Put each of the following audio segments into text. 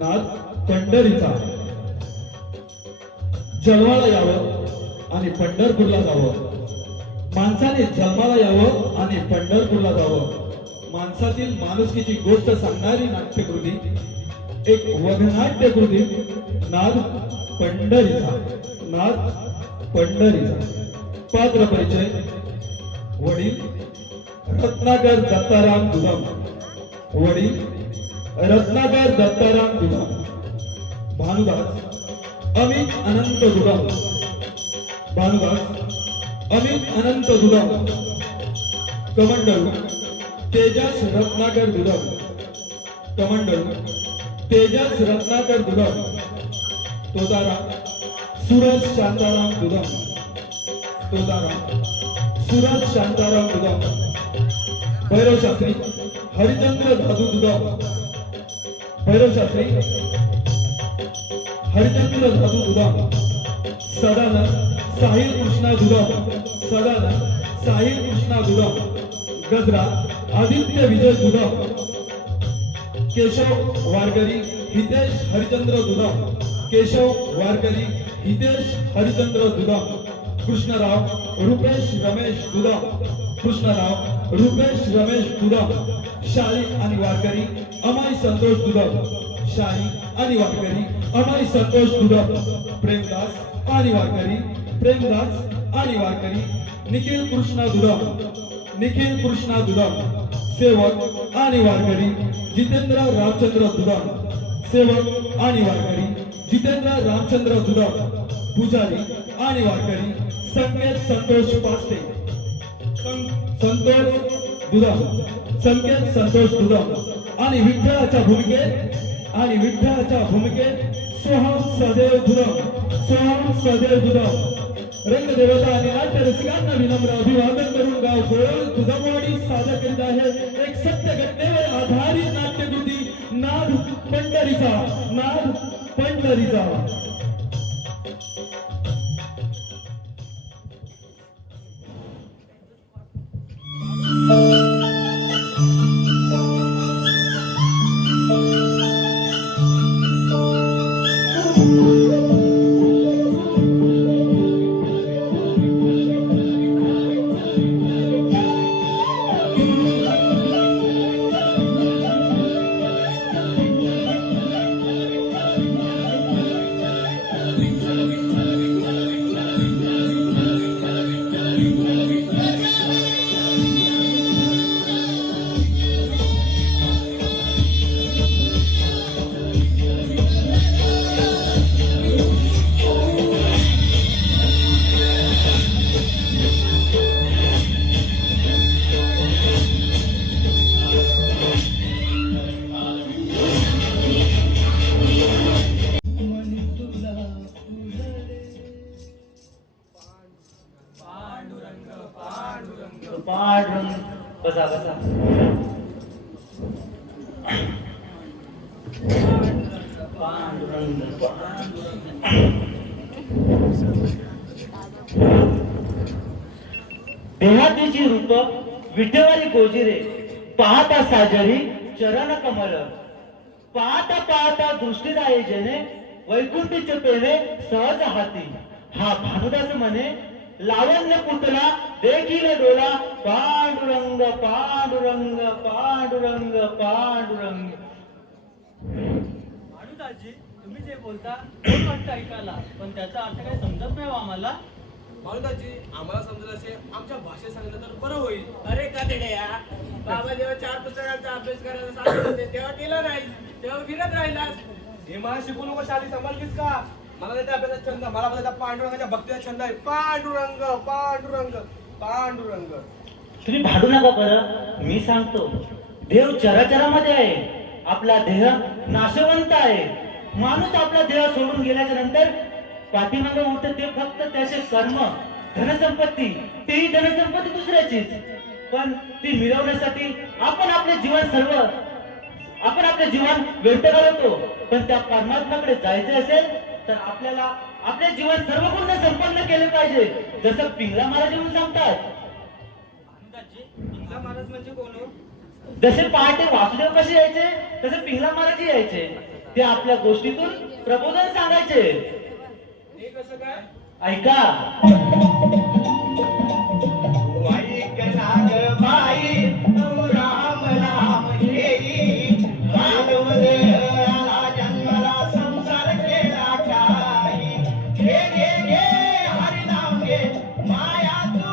नाद पंढरीचा. जन्माला यावं आणि पंढरपूरला जावं. माणसाने जन्माला यावं आणि पंढरपूरला जावं. माणसातील माणुसकीची गोष्ट सांगणारी नाट्यकृती, एक वगनाट्य कृती, नाद पंढरीचा. नाद पंढरीचा. पात्र परिचय. वडील रत्नाकर दत्ताराम दुधाम. वडील रत्नाकर दत्ताराम दुधाम. भानुदास अमित अनंत दुधाम. भानुदास अमित अनंत दुधाम. कमंडलू तेजस रत्नाकर दुधाम. कमंडलू तेजस रत्नाकर दुधाम. तोदारा सूरज शांताराम दुधाम. तोदारा सूरज शांताराम दुधाम. भैरव शास्त्री हरिचंद्र दादू दुधाम. भैरव शास्त्री हरिचंद्र दादू दुधाम. सदानंद साहिल कृष्णा दुधाम. सदानंद साहिल कृष्णा दुधाम. गजरा आदित्य विजय दुधाम. केशव वारकरी हितेश हरिचंद्र दुधाम. केशव वारकरी हितेश हरिचंद्र दुधाम. कृष्णराव रुपेश रमेश दुधाम. कृष्णराव रुपेश रमेश दुधाम. शाही आणि वारकरी अमाई संतोष दुधाम. शाही आणि वारकरी अमाई संतोष दुधाम. प्रेमदास आणि वारकरी प्रेमदास आणि वारकरी निखिल कृष्णा दुधाम. निखिल कृष्णा दुधाम. सेवक आणि वारकरी जितेंद्र रामचंद्र दुधाम. सेवक आणि वारकरी जितेंद्र रामचंद्र दुधाम. पुजारी आणि वारकरी संकेत संतोष पास्टे. संतोष दुधाम. संकेत संतोष दुधाम. आणि विठ्ठलाच्या भूमिकेत सोहम सदैव दुधाम. सोहम सदैव दुधाम. रंगदेवता आणि नाट्य रसिकांना विनम्र अभिवादन करून गाव गोळ दुधामवाडी सादर करीत आहे एक सत्य घटनेवर आधारित नाट्यकृती, नाद पंढरीचा. नाद पंढरीचा. बसा बसा. देहातीची रूप विठेवारी गोजिरे पाहता साजरी चरण कमल. पाहता पाहता दृष्टीदायी जने वैकुंठीचे पेणे सहज हाती. हा भानुदास म्हणे लावण्य पुतला देखील डोला पांडुरंग पांडुरंग पांडुरंग पांडुरंग. भानुदासजी, तुम्ही जे बोलता दोन वाटतं ऐकायला, पण त्याचा अर्थ काही समजत नाही आम्हाला. भानुदासजी, आम्हाला समजत असेल आमच्या भाषेत सांगितलं तर बरं होईल. अरे कधड्या, बाबा जेव्हा 4 पुस्तकांचा अभ्यास करायला सांगत होते तेव्हा केला नाही, तेव्हा फिरत राहिलास. हे मला शिकू नको शाली, समजलीस का? मला नाही त्या अभ्यासाचा छंद, मला त्या पांडुरंगाच्या भक्तीचा छंद आहे. पांडुरंग पांडुरंग पांडुरंग. तुम्ही भांडू नका बरं, मी सांगतो. देव चराचरामध्ये आहे. आपला देह नाशवंत आहे. माणूस आपला देह सोडून गेल्याच्या नंतर पाठीमागे उरते ते फक्त त्याचे कर्म, धनसंपत्ती. तेही धनसंपत्ती दुसऱ्याचीच, पण ती मिळवण्यासाठी आपण आपले जीवन व्यर्थ घालवतो. पण त्या परमात्म्याकडे जायचे असेल तर आपल्याला आपले जीवन सर्व गुण संपन्न केले पाहिजे, जसं पिंगला महाराज म्हणून सांगतात. पिंगला महाराज म्हणजे कोण? जसे पहाटे वासुदेव कसे यायचे तसे पिंगला महाराज यायचे. ते आपल्या गोष्टीतून प्रबोधन सांगायचे. हे कसं काय? ऐका. ऐक नाग बाई तू राम राम घेई कालवले आला जन्माला संसार केला काही घे घे घे हरिनाम घे माया तू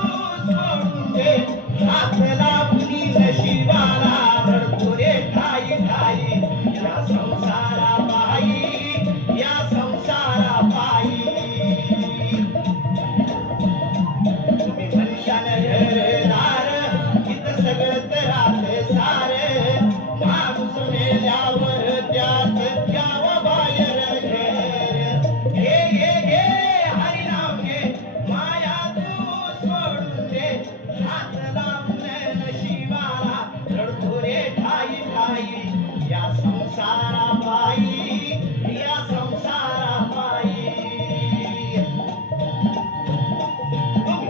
सोडून दे हात लावली नशिबाला रडतो रे ठाई ठाई या संसारा बाई या संसारा बाई तुम्ही मनुष्याला घरदार इथं सगळं राहत सार माणूस मेल्यावर त्यात द्यावं बाहेर घर घे घे घे हरिनाम घे माया तू सोडून दे हात लावून नशिबाला रडतो रे ठाई ठाई या संसारा बाई या संसारा बाई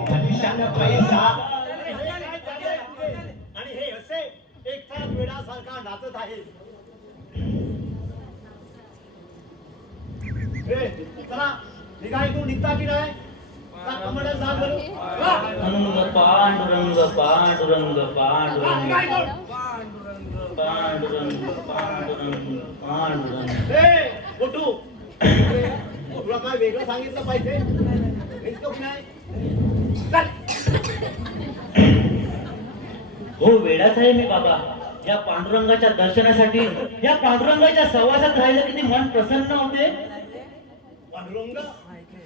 मनुष्यानं पैसा आणि हे असे एकटा वेडासारखा नाचत आहे. चला निघाय तू निघता की नाही? कमंडल सांग बरं. पांडुरंग पांडुरंग पांडुरंग पांडुरंग पांडुरंग पांडुरंग पांडुरंग. ए, मोटू तुला काय वेगळं सांगितलं पाहिजे? निघतो की नाही? चल. हो वेडाच आहे मी बाबा. या पांडुरंगाच्या दर्शनासाठी या पांडुरंगाच्या सहवासात राहिलं किती मन प्रसन्न होते. पांडुरंग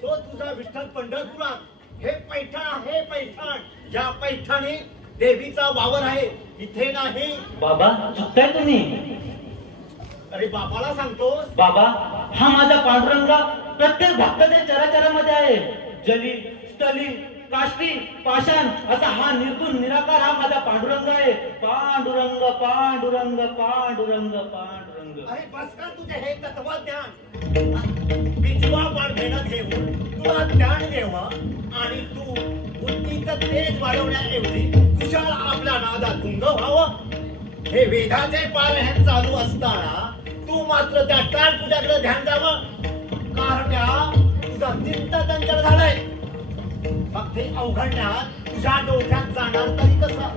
तो तुझा विठ्ठल पंढरपुरात हे पैठण आहे पैठण. या पैठणी देवीचा वावर आहे इथे नाही. बाबा चुकताय तुम्ही. अरे बाबाला सांगतोस. बाबा हा माझा पांडुरंग प्रत्येक भक्ताच्या चराचरामध्ये आहे. जली स्थली काष्टी पाषाण असा हा निर्गुण निराकार हा माझा पांडुरंग आहे. पांडुरंग पांडुरंग पांडुरंग पांडुरंग. अरे बस कर तुझे हे तत्वज्ञान. मी जीवा पाड मेहनत घेऊन तुला ज्ञान द्यावं आणि तू बुद्धीचं तेज वाढवण्याऐवजी कुशाल आपल्या नादात गुंग व्हावं. हे वेदाचे पारायण चालू असताना तू मात्र त्या टाळपुट्याकडे ध्यान द्यावं. कारण तुझा चित्त चंचल झालंय. मग ते अवघडण्यात तुझ्या डोक्यात जाणार तरी कसं?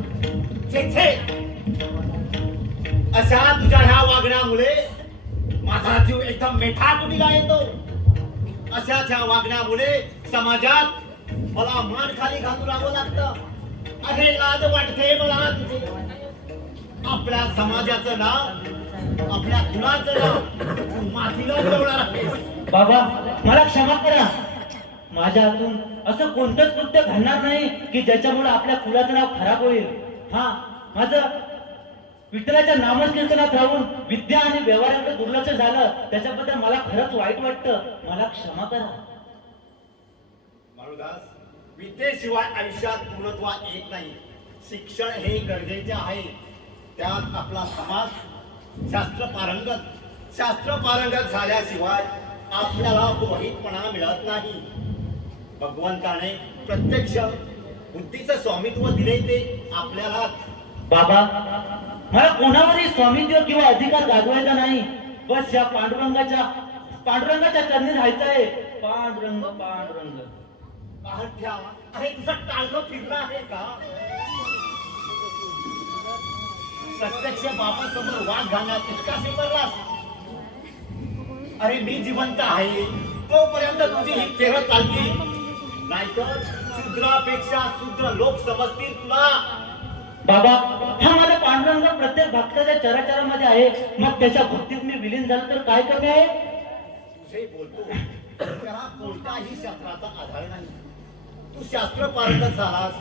छे अशा तुझ्या ह्या वागण्यामुळे माझा जीव एकदम मेठाकुटीला येतो. अशाच ह्या वागण्यामुळे समाजात मला मान खाली घालू लागवं लागतं. अरे लाज वाटते मला तुझी. आपल्या समाजाचं नाव आपल्या कुणाचं नाव मातीला उडवणार आहेस. बाबा मला क्षमा करा. माझ्या हातून असं कोणतंच कृत्य घडणार नाही की ज्याच्यामुळे आपल्या कुलाचं नाव खराब होईल. हा माझं विठ्ठलाच्या नामकीर्तनात राहून विद्या आणि व्यवहाराकडे दुर्लक्ष झालं त्याच्याबद्दल मला खरंच वाईट वाटतं. मला क्षमा करा. मारुदास विद्येशिवाय आयुष्यात पूर्णत्व येत नाही. शिक्षण हे गरजेचे आहे. त्यात आपला समाज शास्त्र पारंगत झाल्याशिवाय आपल्याला पुरोहितपणा मिळत नाही. भगवंताने प्रत्यक्ष बुद्धीचं स्वामित्व दिले ते आपल्याला. बाबा मला कोणावरही स्वामित्व किंवा अधिकार गाजवायचा नाही. बस या पांडुरंगाच्या चरणी राहायचं आहे. पांडुरंग पांडुरंग. पाहत्या अरे तुझं टाळकं फिरलं आहे का? प्रत्यक्ष बापासमोर वाद घालण्यात इतका फिरलास. अरे मी जिवंत आहे तोपर्यंत तुझी ही तेरं चालती. नाहीतर शूद्रापेक्षा शूद्र लोक समजतील तुला. बाबा हा माझा पांडुरंग प्रत्येक भक्ताच्या चराचरामध्ये आहे. मग त्याच्या भक्तीत मी विलीन झालो तर काय कमी आहे? तुझे बोलतो त्याला कोणत्याही शास्त्राचा आधार नाही. तू शास्त्र पारंगत झालास,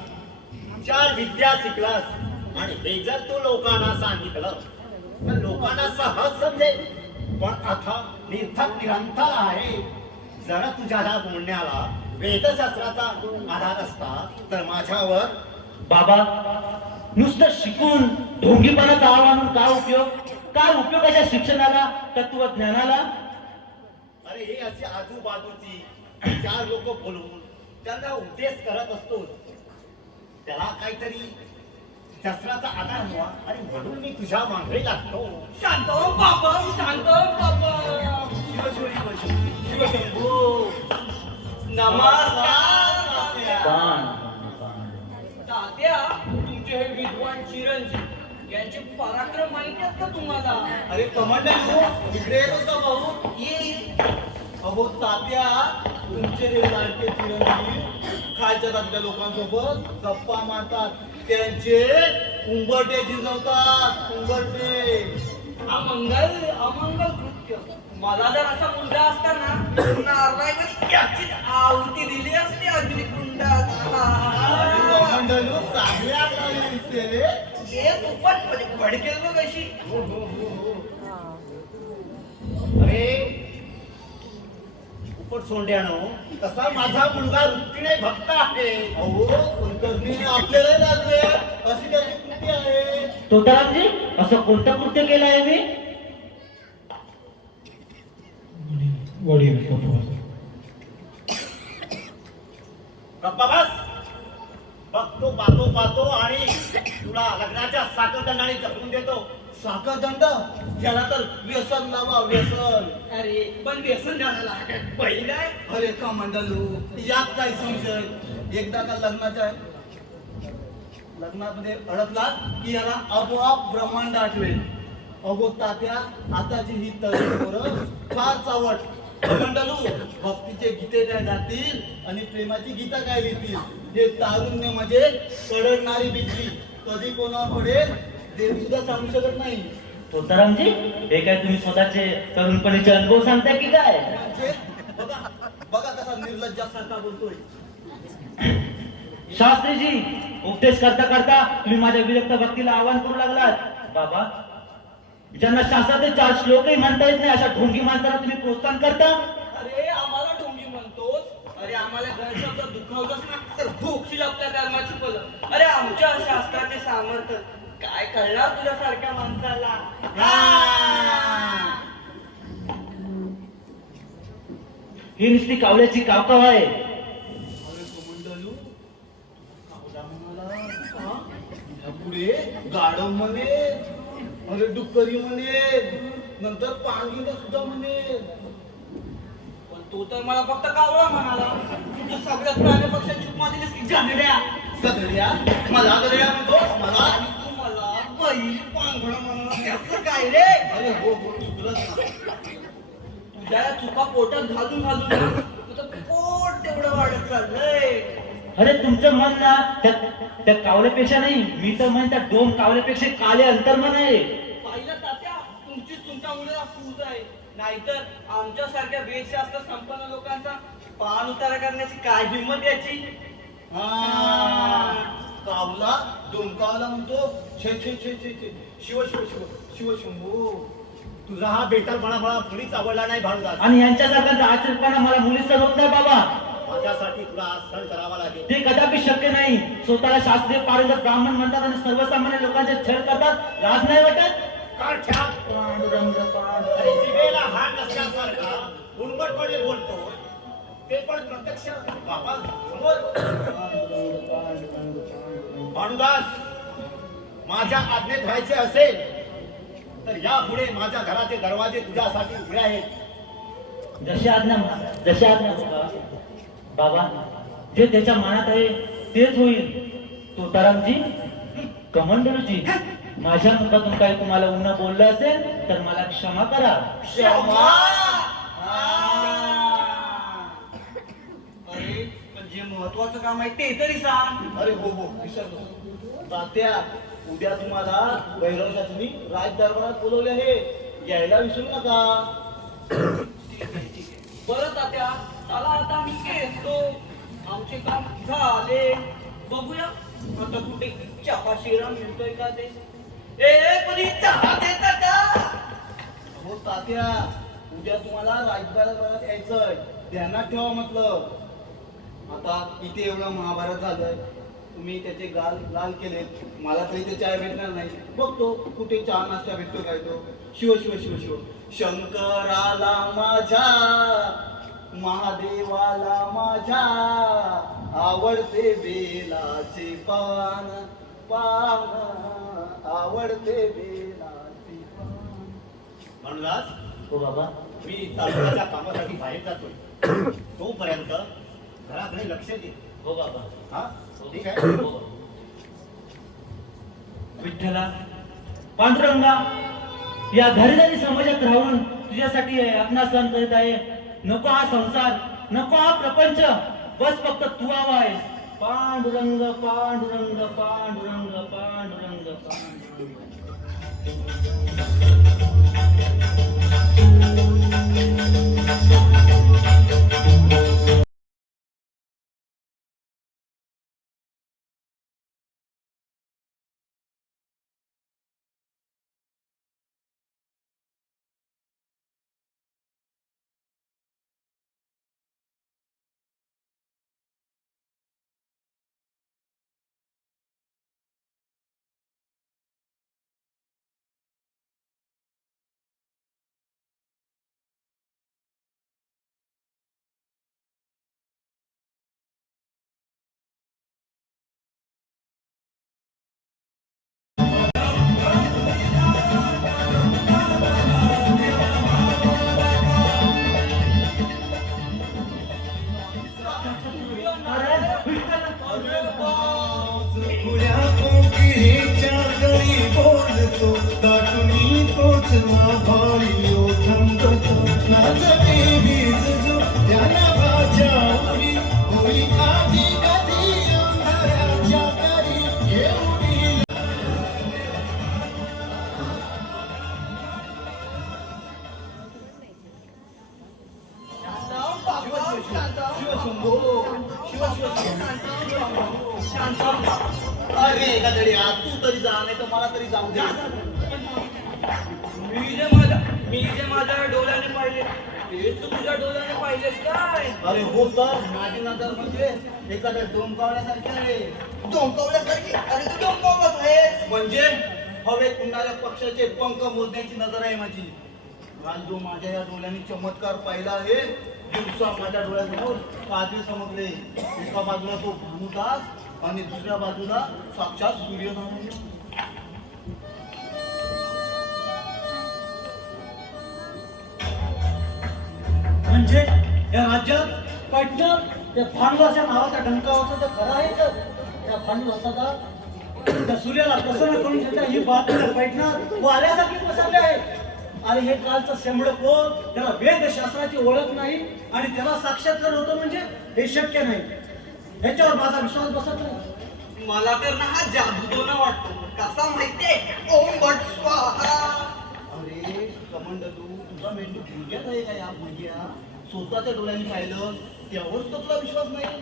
4 विद्या शिकलास आणि हे जर तू लोकांना सांगितलं तर लोकांना सहज समजेल. पण आता निर्थक निरंतर आहे. जरा तुझ्या ह्या बोलण्याला वेदशास्त्राचा आधार असता तर माझ्यावर. बाबा नुसतं शिकून ढोंगीपणाचा आव आणून काय उपयोग? काय उपयोग अशा शिक्षणाला तत्वज्ञानाला? अरे हे असे आजूबाजूची 4 लोक बोलवून त्यांना उपदेश करत असतो. त्याला काहीतरी शस्त्राचा आधार हवा आणि म्हणून मी तुझ्या मागे लागतो. शांत हो बाबा, शांत हो बाबा. शिवशंभू नमस्कार तात्या. बाण. तात्या, तुमचे हे विद्वान चिरंजीव यांचे पराक्रम माहिती आहेत का तुम्हाला? अरे कमांडर इकडे येतो का भाऊ? ये. अहो तात्या, तुमचे हे लाडके चिरंजीव खालच्या जातीच्या लोकांसोबत गप्पा मारतात, त्यांचे उंबरटे झिजवतात, उंबरटे. अमंगल कृत्य. मला जर असा मुलगा असता ना, नारायणाने याचीच आहुती दिली असती अग्निकुंडात. कमांडर चांगल्या प्रकारे दिसते रे. हे दुप्पट भडकेल बघ अशी. अरे उपट सोंड्यानो, तसा माझा मुलगा वृत्तीने भक्त आहे. अहो कुलकर्णीने आपल्याला लागले अशी त्याची कृती आहे. तोतारामजी, असं कोणतं कृत्य केलं आहे मी? वडील गप्पा बस. बघतो पाहतो आणि तुला लग्नाच्या साखरदंडाने जपून देतो. साखरदंड याला तर व्यसन लावा, व्यसन. अरे पण व्यसन झाला पहिला आहे. अरे का मंडलू, यात काय संशय. एकदा का लग्नामध्ये अडकला की याला आपोआप ब्रह्मांड आठवेल. अगो तात्या, आताची ही तरुण पोरं फार चावट. मंडलू भक्तीचे गीते काय गातील आणि प्रेमाची गीता काय लिहितील. हे तारुण्य म्हणजे कडणारी बिजली, कधी कोणावर पडेल देव सुद्धा सांगू शकत नाही. तोतारामजी, हे काय तुम्ही स्वतःचे तरुणपणीचे अनुभव सांगताय की काय? म्हणजे बघा बघा कसा निर्लज्जासारखा बोलतोय. शास्त्रीजी, उपदेश करता करता तुम्ही माझ्या विरक्त भक्तीला आवाहन करू लागलात. बाबा, ज्यांना शास्त्राचे 4 श्लोकही म्हणता येत नाही अशा ढोंगी माणसाला तुम्ही प्रोत्साहन करता? अरे आम्हाला ढोंगी म्हणतोस. अरे आम्हाला गणशब्द दुखावतोस ना तर भोगशील आपल्या कर्माची फलं. अरे आमच्या शास्त्राचे सामर्थ्य काय कळणार तुझ्यासारख्या माणसाला. ही नुसती कावल्याची कावकाव आहे. अरे कमंडलू, कावला म्हणाला, पुढे गाढव म्हणे, अरे डुक्करी म्हणे, नंतर पांगिंद सुद्धा म्हणे. पण तू तर मला फक्त कावळा म्हणाला. तू सगळ्यात प्राणी पक्षांची उपमा दिलीस की गधड्या. गधड्या, मला गधड्या म्हणतोस मला. आणि तू मला बैल पांघळ म्हणाला. त्याचं काय रे? अरे हो हो, चुकलंच ना. तुझ्या या चुका पोटात घालून घालून ना तुझं पोट तेवढं वाढत चाललंय. अरे तुमचं मन ना त्या कावल्यापेक्षा नाही, मी तर म्हणता डोम कावल्यापेक्षा काले अंतर्मन आहे. पाहिलं तात्या, तुमचीच तुमच्या मुलाला फूज आहे. नाहीतर आमच्यासारख्या वेदशास्त्र संपन्न लोकांचा पान उतारा करण्याची काय हिंमत याची. हा, कावला डोंकावला म्हणतो. छे छे छे छे छे. शिव शिव शिव शिव शंभू. तुझा हा बेतालपणा मला मुळीच आवडला नाही भानुदास. आणि यांच्यासारख्यांचा आचरपणा मला मुलीच होत नाही बाबा. माझ्यासाठी तुला सहन करावा लागेल. ते कदापि शक्य नाही. स्वतःला शास्त्रीय पारंगत ब्राह्मण म्हणतात आणि सर्वसामान्य लोकांचे छळ करतात. लाज नाही वाटत? काठ्या अरे जिभेला हात असल्यासारखा उर्मटपणे बोलतो, ते पण प्रत्यक्ष बाबा समोर. भानुदास, माझ्या आज्ञेत व्हायचे असेल तर यापुढे माझ्या घराचे दरवाजे तुझ्यासाठी उघडे आहेत. जशी आज्ञा बाबा. बाबा, जे त्याच्या मनात आहे तेच होईल. तोतारामजी, कमंडलूजी, माझ्या मुखातून काही तुम्हाला उन्हा बोललं असेल तर मला क्षमा करा. क्षमा. अरे पण जे महत्वाचं काम आहे ते तरी सांग. अरे हो हो, विसरलो. तात्या, उद्या तुम्हाला भैरव शास्त्री राज दरबारात बोलवले आहे, यायला विसरू नका. बरं तात्या, चला आता मी येतो. आमचे काम झाले. बघूया आता कुठे चहा शिरा मिळतोय का ते. कोणी चहा देता का? हो तात्या, उद्या तुम्हाला राजदरबारात यायचंय, ध्यानात ठेवा म्हटलं. आता इथे एवढं महाभारत झालंय, तुम्ही त्याचे गाल लाल केले. मला तरी ते चाय भेटणार नाही. बघतो कुठे चहा नाश्ता भेटतो काय तो. शिव शिव शिव शिव. शंकराला माझ्या, महादेवाला माझ्या, आवडते बेलाचे पान. पान आवडते बेलाची म्हणलास हो बाबा. मी तालुक्याच्या कामासाठी बाहेर जातोय तोपर्यंत घराकडे लक्ष दे. हो बाबा. हा ठीक आहे. हो. विठ्ठला, पांडुरंगा, या घरदारी समाजात राहून तुझ्यासाठी अपना सण करीत आहे. नको हा संसार, नको हा प्रपंच, बस फक्त तू हवा आहेस. पांडुरंग पांडुरंग पांडुरंग पांडुरंग पांडुरंग. अरे गधड्या, तू तरी जा, नाही तर मला तरी जाऊ दे. मी जे माझ्या डोळ्याने पाहिले तेच तू तुझ्या डोळ्याने पाहिलेस काय? अरे हो तर, माझी नजर म्हणजे एखाद्या डोंकावण्यासारखी आहे. डोंकावल्यासारखी? अरे तू डोंकावत आहेस म्हणजे हवेत उडणाऱ्या पक्षाचे पंख मोजण्याची नजर आहे माझी. आज जो माझ्या या डोळ्यांनी चमत्कार पाहिला आहे, दिवसा माझ्या डोळ्यासमोर काजवे समजले. एका बाजूला तो भानुदास आणि दुसऱ्या बाजूला साक्षात सूर्यनारायण. म्हणजे या राज्यात पाटणं त्या भानुदासाच्या नावाचा डंकावाचा तर खरा आहे तर त्या भानुदासाचा त्या सूर्याला प्रसन्न करून त्याच्या ही बातमी पाटणात वाऱ्यासारखी पसरली आहे. आणि हे कालचं शेंबड कोण, त्याला वेदशास्त्राची ओळख नाही आणि त्याला साक्षात्कार होतो म्हणजे हे शक्य नाही. ह्याच्यावर माझा विश्वास बसत नाही. मला तर ना हा जादूटोना वाटतो. कसा माहितीये? ओम भट स्वाहा. अरे कमंडलू, तुझा मेंदू गुडघ्यात आहे का या मुलग्या? स्वतःच्या डोळ्यांनी पाहिलं त्यावरच तर तुला विश्वास नाही.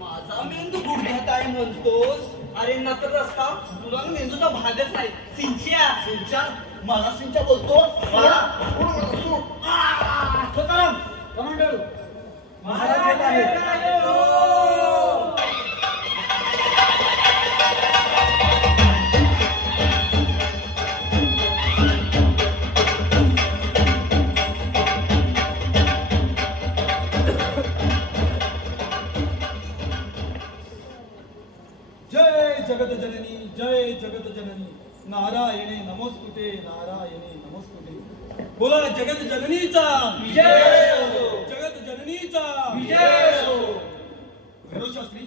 माझा मेंदू गुडघ्यात आहे म्हणतोस? अरे नतर रस्ता तुला ना मेंदूचा भागच नाही. सिंच्या सिंचा, मला सिंचा बोलतो. मला स्वतःराम कमांडर महाराज येत आहेत. जय जगत जननी, जय जगत जननी, नारायणे नमोस्तुते, नारायणे नमोस्तुते. बोला जगत जननीचा विजय हो. जगत जननीचा विजय हो. भैरव शास्त्री,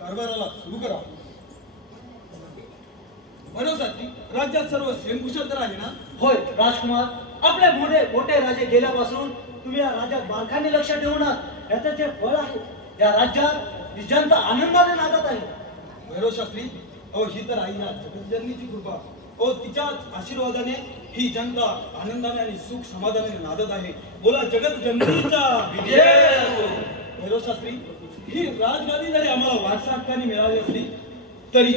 कारभाराला सुरू करा. भैरव शास्त्री, राज्यात सर्व सेमकुशल तर आहे ना? होय राजकुमार, आपले मोठे राजे गेल्यापासून तुम्ही या राज्यात बारकाईने लक्ष ठेवून आहात. याचं जे फळ आहे या राज्यात निजांत आनंदाने नांदत आहे. भैरव शास्त्री, अहो ही तर आई या जगतजननीची कृपा. अहो तिच्याच आशीर्वादाने ही जनता आनंदाने आणि सुख समाधानाने नांदत आहे. बोला जगत जननीचा विजय हो. भैरव शास्त्री, ही राजगादी जरी आम्हाला वारसा हक्काने मिळाली असली तरी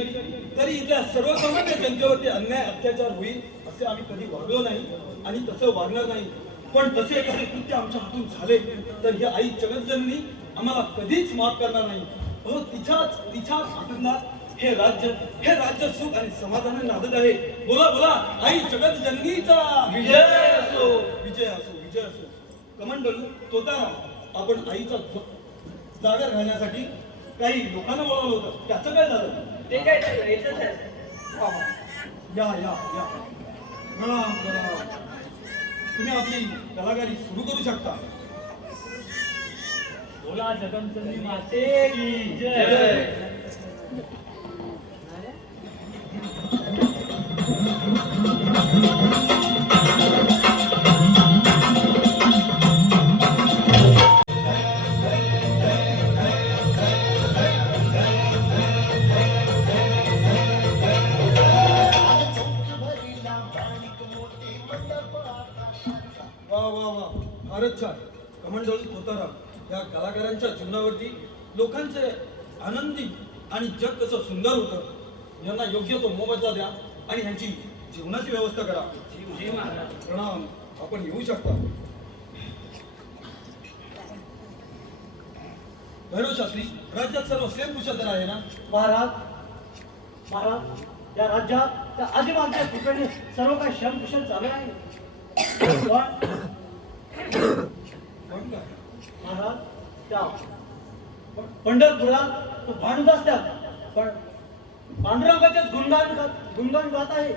इथल्या सर्वसामान्य जनतेवरती अन्याय अत्याचार होईल असे आम्ही कधी वागलो नाही आणि तसं वागणार नाही. पण तसे एखादे कृत्य आमच्या हातून झाले तर ही आई जगतजननी आम्हाला कधीच माफ करणार नाही. अहो तिच्याच आनंदात हे राज्य सुख आणि समाधानाने नांदत आहे. बोला बोला आई जगत जननीचा विजय असो. विजय असो, विजय असो. कमंडलू तोताराम, आपण आईचा जागर घालण्यासाठी काही लोकांना बोलावलं होतं, त्याचं काय झालं? ते काय येतच आहे. वा वा. या या या प्रणाम प्रणाम. तुम्ही आपली कलाकारी सुरू करू शकता. बोला जगन्नाथ माते की जय. जय. वा वा वा फारच छान. कमंडल तोताराम या कलाकारांच्या जीवनावरती लोकांचे आनंदी आणि जग कसं सुंदर होतं यांना योग्य तो मोबदला द्या आणि ह्यांची जीवनाची व्यवस्था करा. जी महाराज. प्रणाम. आपण येऊ शकता. भैरव शास्त्री, राज्यात सर्व सेमकुशल आहे ना? महाराज या राज्यात त्या आदिमानच्या कृपेने सर्व काही श्रमकुशल चालू आहे. पण काय? महाराज त्या पंढरपुरात तो भानुदास त्या पण पांडुरंगाचेच गुणगान गात आहे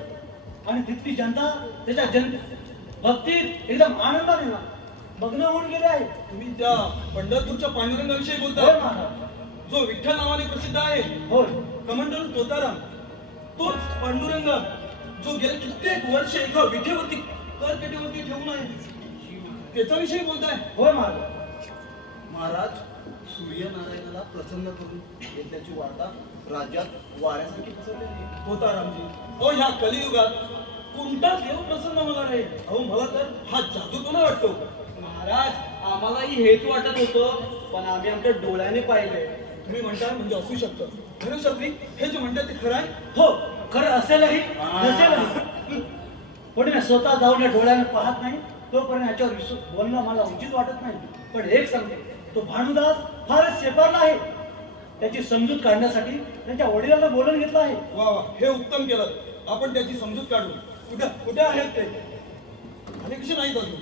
आणि तिथली जनता त्याच्या भक्तीत एकदम आनंदाने मग्न होऊन गेले आहे. तुम्ही त्या पंढरपूरच्या पांडुरंगाविषयी होय बोलताय, महाराज, जो विठ्ठल नावाने प्रसिद्ध आहे. होय. कमंडल तोताराम तोच पांडुरंग जो गेले कित्येक वर्ष एका विठेवरती करपेटीवरती ठेवून आहे. त्याच्याविषयी बोलताय. होय महाराज. महाराज, सूर्यनारायणाला प्रसन्न करून येण्याची वार्ता राज्यात वाऱ्यासारखी पसरली आहे. तोतारामजी, अहो ह्या कलियुगात कोणता देव प्रसन्न होणार आहे? अहो मला तर हा जादूटोना वाटतो. महाराज, आम्हालाही हेच वाटत होतं, पण आम्ही आमच्या डोळ्याने पाहिले. तुम्ही म्हणताय म्हणजे असू शकतं. भैरव शास्त्री, हे जे म्हणतात ते खरं आहे? हो, खरं असेलही नसेलही, पण मी स्वतः जाऊन या डोळ्याने पाहत नाही तोपर्यंत याच्यावर बोलणं मला उचित वाटत नाही. पण एक सांगते, तो भानुदास फारच सेपारला आहे. त्याची समजूत काढण्यासाठी त्यांच्या वडिलांना बोलून घेतलं आहे. वा वा, हे उत्तम केलं. आपण त्याची समजूत काढू. कुठे कुठे आहेत ते? आणि कसे नाहीत अजून?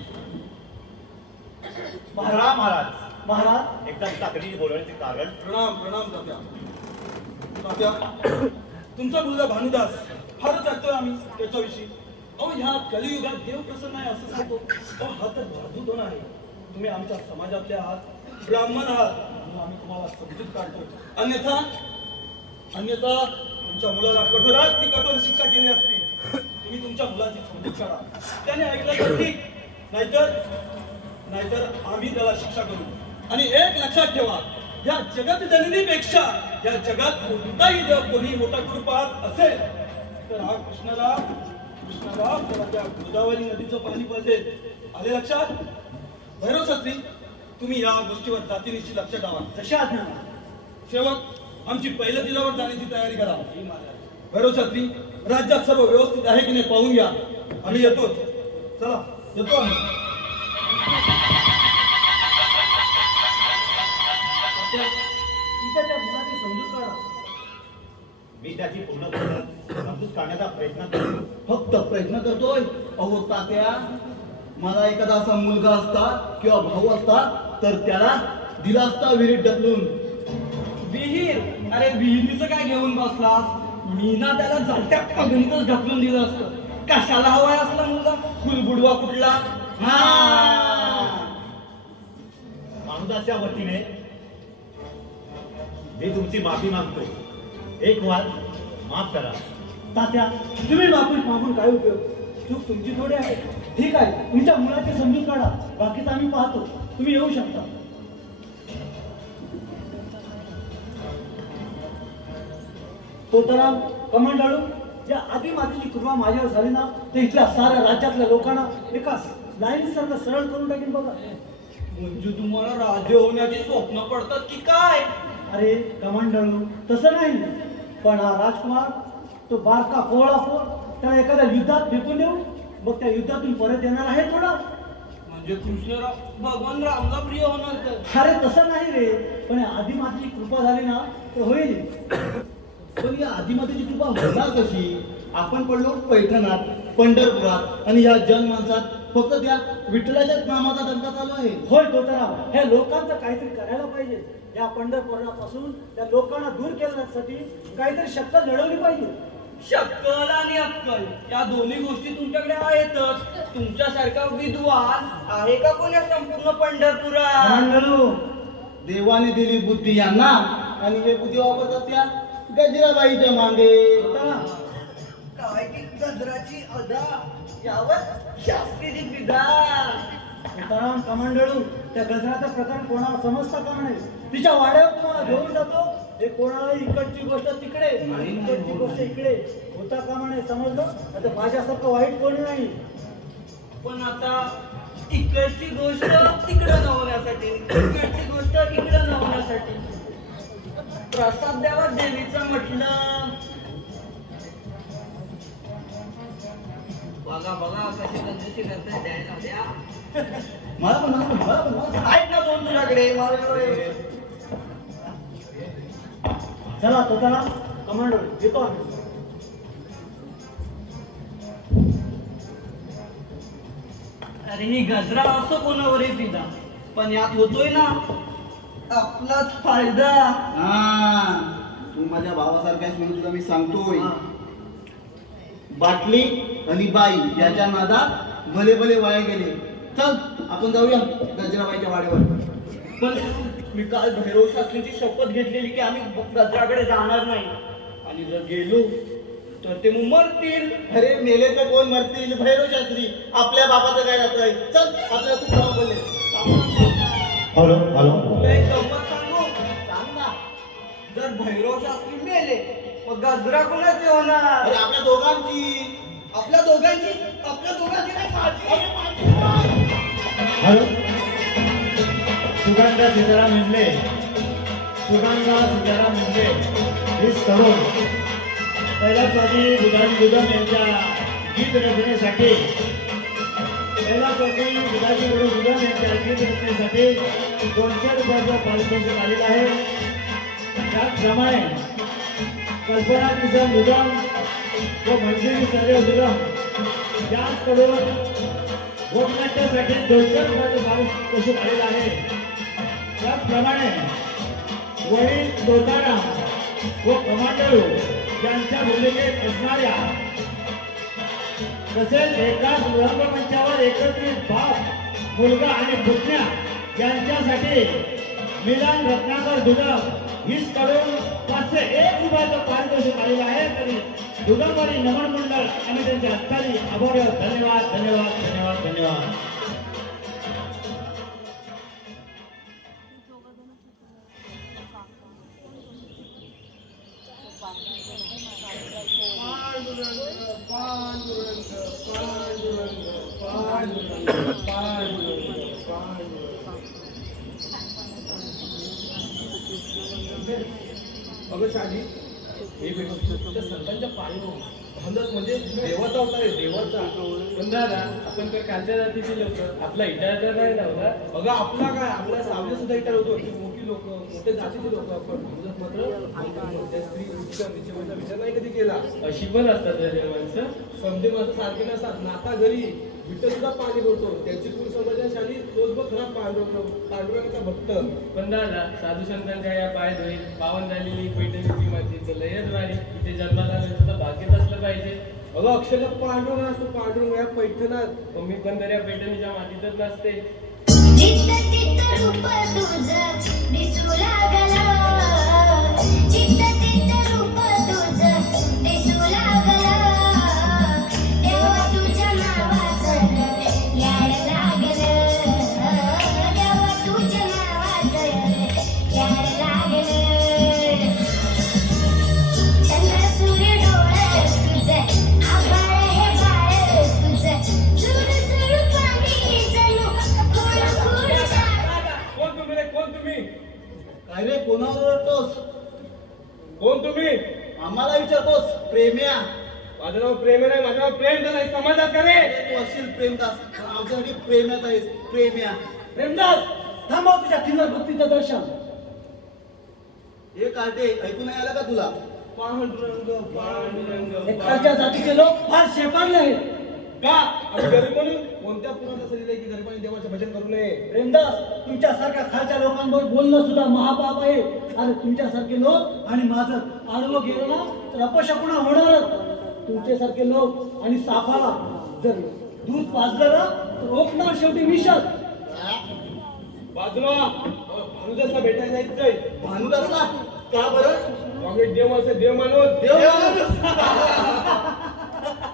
महाराज महाराज महाराज, एकदम तातडीने बोलवण्याचे कारण प्रणाम प्रणाम तात्या. तात्या, तुमचा मुलगा भानुदास फारच ऐकतोय आम्ही त्याच्याविषयी. अहो ह्या कलियुगात देव प्रसन्न आहे असं सांगतो. अहो हा तर जादूटोना आहे. तुम्ही आमच्या समाजातले आहात, ब्राह्मण आहात म्हणून आम्ही तुम्हाला समजूत काढतो. अन्यथा अन्यथा तुमच्या मुलाला कठोरात ती कठोर शिक्षा केली असती. तुम्ही तुमच्या मुलाची समजूत काढा. त्याने ऐकलं तर ठीक, नाहीतर आम्ही त्याला शिक्षा करू. आणि एक लक्षात ठेवा, या जगत जननीपेक्षा या जगात कोणताही देव कोणी मोठा कृपात असेल तर हा कृष्णाला त्याला त्या गोदावरी नदीचं पाणी पळते. आले लक्षात? भैरव शास्त्री, तुम्ही या गोष्टीवर जातीनिशी लक्ष ठेवा. जशा आज्ञा. सेवक, आमची पहिल्या दिलावर जाण्याची तयारी करा. भैरव शास्त्री, राज्यात सर्व व्यवस्थित आहे की नाही पाहून घ्या. आम्ही येतो. चला येतो आम्ही. तुमच्या त्या मुलाची समजूत काढा. मी त्याची पूर्ण समजूत काढण्याचा प्रयत्न करतो. फक्त प्रयत्न करतोय. अहो तात्या, मला एखादा असा मुलगा असता किंवा भाऊ असता तर त्याला दिला असता विहिरीत ढकलून. विहीर? अरे विहिरीचं काय घेऊन बसलास? मी ना त्याला जलत्या पगडीतच ढकलून दिलं असतं. कशाला हवाय असला मुलगा? फुलबुडवा कुठला? भानुदासच्या वतीने मी तुमची माफी मागतो. एक वाद माफ करा. तात्या, तुम्ही मागून काय उपयोग? चूक तुमची थोडी आहे. ठीक आहे, तुमच्या मुलाची समजूत काढा. बाकीच आम्ही पाहतो. तुम्ही येऊ शकता. तोताराम, कमांडाळू, या आदिमातेची कृपा माझ्यावर झाली ना, तर इथल्या साऱ्या राज्यातल्या लोकांना एका लाईन सारखं सरळ करून टाकेन बघा. म्हणजे तुम्हाला राजे होण्याची स्वप्न पडतात की काय? अरे कमांडाळू, तसं नाही. पण हा राजकुमार, तो बारका कोवळा पोर, त्याला एखाद्या युद्धात फेकून देऊ, मग त्या युद्धातून परत येणार आहे थोडा. म्हणजे कृष्णराव भगवान रामला प्रिय होणार तर? अरे तसं नाही रे, पण या आदिमातेची कृपा झाली ना तर होईल. पण या आदिमातेची कृपा होणार कशी? आपण पडलो पैठणात, पंढरपुरात आणि या जनमानसात फक्त त्या विठ्ठलाच्याच नामाचा डंका चालू आहे. होय तोताराम, हे लोकांचं काहीतरी करायला पाहिजे. या पंढरपुरापासून त्या लोकांना दूर करण्यासाठी काहीतरी शक्कल लढवली पाहिजे. शक्कल आणि अक्कल या दोन्ही गोष्टी तुमच्याकडे आहेतच. तुमच्यासारखा विद्वान आहे का कोण्या संपूर्ण पंढरपुरात? मंडळू, देवाने दिली बुद्धी यांना आणि हे बुद्धी वापरतात त्या गजराबाईच्या मागे. तोताराम, काय ती गजराची अदा यावर शास्त्रीय विधान. तोताराम कमांडळू, त्या गजराचं प्रकरण कोणाला समजतं का नाही? तिच्या वाड्यावर तुम्हाला घेऊन जातो, हे कोणालाही इकडची गोष्ट तिकडे आणि इकडची गोष्ट इकडे होता का म्हणे, समजलं? आता माझ्यासारखं वाईट कोणी नाही. पण आता इकडची गोष्ट तिकडं नवण्यासाठी, इकडची गोष्ट इकडं नवण्यासाठी प्रसाद द्यावा देवीचा म्हटलं. बघा बघा कशी कंजूसी करते द्यायला द्या. मला पण आहेत ना दोन तुझ्याकडे माझ्याकडे. चला तोताराम कमांडळू, येतो आम्ही. अरे ही गजरा असो कोणावरही पिदा, पण यात होतोय ना आपलाच फायदा. हा, तू माझ्या भावासारखा आहेस म्हणून तुला मी सांगतोय. बाटली आणि बाई याच्या नादात भले भले वाया गेले. चल आपण जाऊया गजराबाईच्या वाड्यावर. पण मी काल भैरव शास्त्रीची शपथ घेतलेली की आम्ही गजराकडे जाणार नाही, आणि जर गेलो तर ते मग मरतील. अरे मेले तर कोण मरतील? भैरव शास्त्री, आपल्या बापाचं काय जात आहे? चल आपल्याला खूप नाव बोलले. हॅलो हॅलो तुला एक गंमत सांगू? सांग ना. जर भैरव शास्त्री मेले मग गजरा कोणाचे होणार? अरे आपल्या दोघांची. आपल्या दोघांची नाही काळजी. हॅलो सुगंधा सीताराम मिळले, सुगंधा सीताराम मिळले, हीच तरुण कैलासवासी बुधाजी गुदम यांच्या गीत रचनेसाठी, कैलासवासी बुधाजी गुदम यांच्या गीत रचनेसाठी 200 रुपयाचा पारितोषिक आलेला आहे. त्याचप्रमाणे कल्पना किसन गुदम व मंजिरी सर्वे गुदम यांच्याकडून गोपनाट्यासाठी 200 रुपयाचं पारितोषिक आलेलं आहे. त्याचप्रमाणे वडील तोताराम व कमांडळू यांच्या भूमिकेत असणाऱ्या, तसेच एकाच रंगमंचावर एकत्रित बाप, मुलगा आणि पुतण्या यांच्यासाठी मिलन रत्नाकर दुदम हीच कडून 501 रुपयाचं पारितोषिक आलेलं आहे. तरी दुदमवाडी नमन मंडळ आणि त्यांच्या हस्ताली आभारी आहोत. धन्यवाद धन्यवाद धन्यवाद धन्यवाद. अगं शाली, हे बघ, त्या संतांच्या पायी भांडस म्हणजे देवाचा अवतार आहे, देवाचा. पण दादा, आपण तर कालच्या जातीची लोक, आपला इटाळाचा नाही नव्हता. अगं आपला काय, आपला सावली सुद्धा इटाळ होतो. मोठी लोक, मोठ्या जातीची लोक. आपण भांडस मात्र त्या स्त्री विचार विचार नाही कधी केला. अशी पण असतात माणसं. समजे माणसं सारखी नसतात. नाता घरी विठ्ठल सुद्धा पाणी करतो. त्याची पूर समाजाशाली तोच बघ खरा पांडुरंगाचा भक्त. पण दादा, साधू संतांच्या या पाय धुईल पावन झालेली पैठणीची मातीचं लयच वारी. इथे जन्माला नुसतं भाग्यच असलं पाहिजे. अगं अक्षरशः पांडुरंग असतो. पांडुरंग या पैठणात. मी पण तर या पैठणीच्या मातीतच नसते. चित्त चित्त रूप तुझं दिसू लागलं, चित्त चित्त रूप तुझं दिसू लागलं, देवा तुझ्या नावाचं याड लागलं, देवा तुझ्या नावाचं याड लागलं. चंद्र सूर्य डोळं तुझं, आभाळ हे बाळ तुझं, झुळू झुळू पाणी जणू खोड खोड कोण तुम्ही रे? कोण तुम्ही? काय रे, कोणावर ओरडतोस? कोण तुम्ही? आम्हाला विचारतोस? प्रेम्या. माझं नाव प्रेम नाही, माझं नाव प्रेम झालंय. समजतात का रे? अरे तू असशील प्रेमदास, पण आमच्यासाठी प्रेम्यात आहेस. प्रेम्या. प्रेमदास, थांबव तुझ्या किल्लर भक्तीचं दर्शन. हे काटे ऐकून नाही आलं का तुला? पांडुरंग पांडुरंग एखाद्या जातीचे लोक फार शेपारले आहेत. का? आम्ही गरीब म्हणून कोणत्या पुराणात सांगितलंय की गरिबांनी देवाचे भजन करू नये? प्रेमदास, तुमच्यासारख्या खालच्या लोकांबरोबर बोलणं सुद्धा महापाप आहे. आणि तुमच्यासारखे लोक आणि माझं आडवं गेलं ना तर अपशकुना होणारच. तुमच्यासारखे लोक आणि सापाला जर दूध पाजलं ना तर ओकणार शेवटी विषात. बाजूला भानुदासला भेटायला जायचंय. भानुदासला का बरं? आम्ही देव माणसं देव माणूस देव माणूस.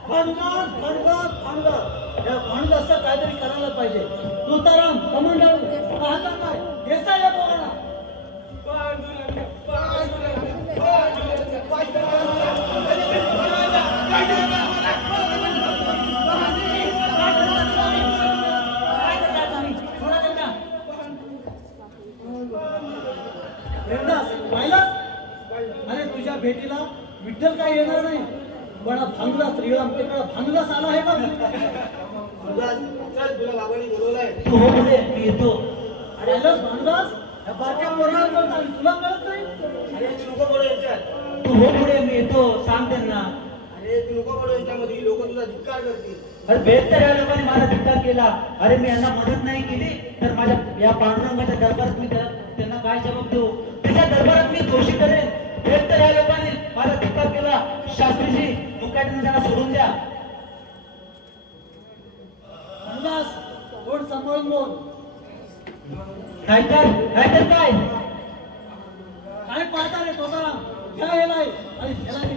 भानुदास, भानुदास, भानुदास. या भानुदासचं काहीतरी करायला पाहिजे. तुताराम, कमांडर, पाहता काय? घेसा या पोराला. प्रेमदास, पाहिलास? अरे तुझ्या भेटीला विठ्ठल काय येणार नाही, पण हा भांगला श्रीराम तिकडं भांगलाच आला आहे बघ. भानुदास, चल तुला बाबांनी बोलवलंय. तू हो पुढे, मी येतो. अरे आलास भांगलास? या बारक्या पोराला कळत नाही, तुला कळत नाही? अरे तू नको बोलू यांच्यात. तू हो पुढे, मी येतो. सांग त्यांना. अरे तू नको बोलू यांच्यामध्ये, लोक तुझा धिक्कार करतील. अरे बेहतर या लोकांनी माझा धिक्कार केला. अरे मी यांना मदत नाही केली तर माझ्या या पांडुरंगाच्या दरबारात मी त्यांना काय जबाब देऊ? त्याच्या दरबारात मी दोषी करेन. बेहतर या लोकांनी माझा धिक्कार केला. शास्त्रीजी, मुकाट्याने त्यांना सोडून द्या. भांगलास, कोण सांभाळून बोल. नाहीतर काय? काय पाहता रे तोताराम? घ्या हेलाय आणि ह्याला दे.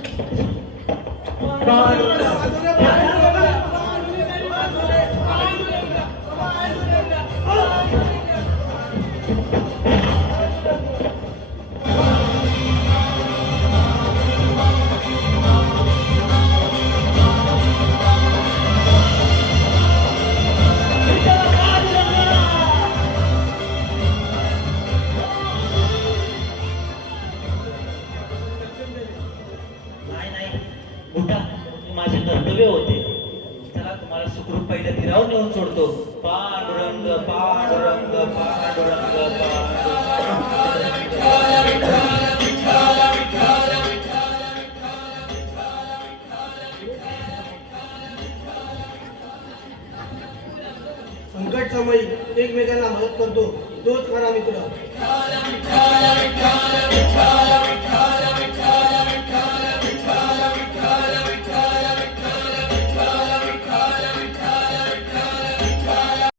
नाही उठा, माझे कर्तव्य होते. चला तुम्हाला सुखरूप पहिले फिरावून नेऊन सोडतो. पांडुरंग पांडुरंग पांडुरंग संकट समयी एकमेकांना मदत करतो तोच खरा मित्र.